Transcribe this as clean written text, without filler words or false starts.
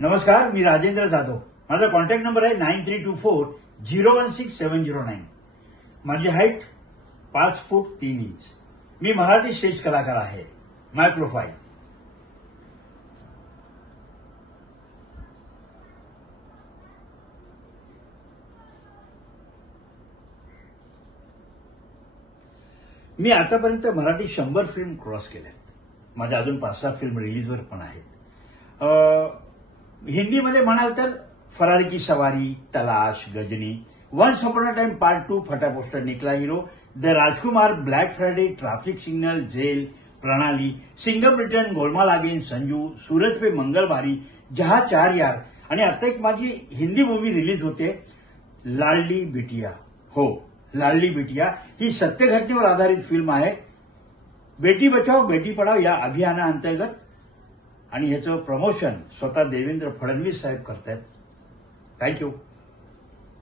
नमस्कार, मी राजेंद्र जाधव. माझा contact number आहे 9324016709. माझी हाईट 5 फूट 3 इंच. मी मराठी स्टेज कलाकार आहे. माय प्रोफाईल. मी आतापर्यंत मराठी 100 फिल्म क्रॉस केल्यात. माझ्या अजून 5-6 फिल्म रिलीजवर पण आहेत. हिंदीमध्ये म्हणाल तर फरारी Ki Sawaari, Talaash, Ghajini, once upon a time part 2, Phata Poster, Nikla Hero, the Rajkumar, black Friday, traffic signal, jail, Pranali, Singham return, Golmaal again, Sanju, Suraj Pe Mangalbhari, Jahaan Chaar यार आणि आता एक माझी हिंदी मूवी रिलीज होते, लाडली बिटिया. हो, लाडली बिटिया ही सत्य घटनेवर आधारित फिल्म आहे. बेटी बचाओ बेटी पढाओ या अभियानाअंतर्गत आणि ह्याचं प्रमोशन स्वतः देवेंद्र फडणवीस साहेब करतायत. थँक्यू.